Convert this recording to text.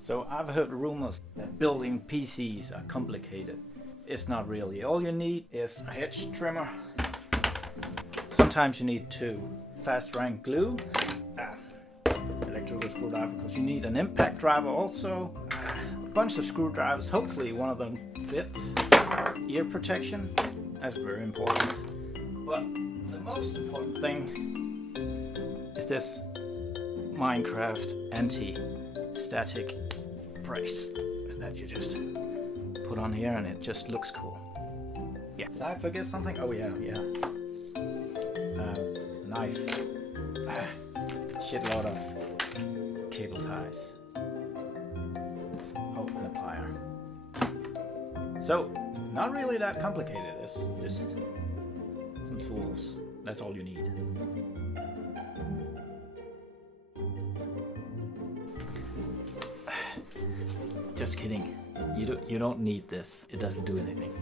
So I've heard rumors that building PCs are complicated. It's not really. All you need is a hedge trimmer. Sometimes you need two. Fast rank glue, electrical screwdriver because you need an impact driver also, a bunch of screwdrivers, hopefully one of them fits, ear protection, that's very important. But the most important thing is this Minecraft anti-static brace that you just put on here and it just looks cool. Yeah. Did I forget something? Oh yeah. Knife. Shitload of cable ties. Oh, and a plier. So, not really that complicated. It's just some tools. That's all you need. Just kidding. You don't need this. It doesn't do anything.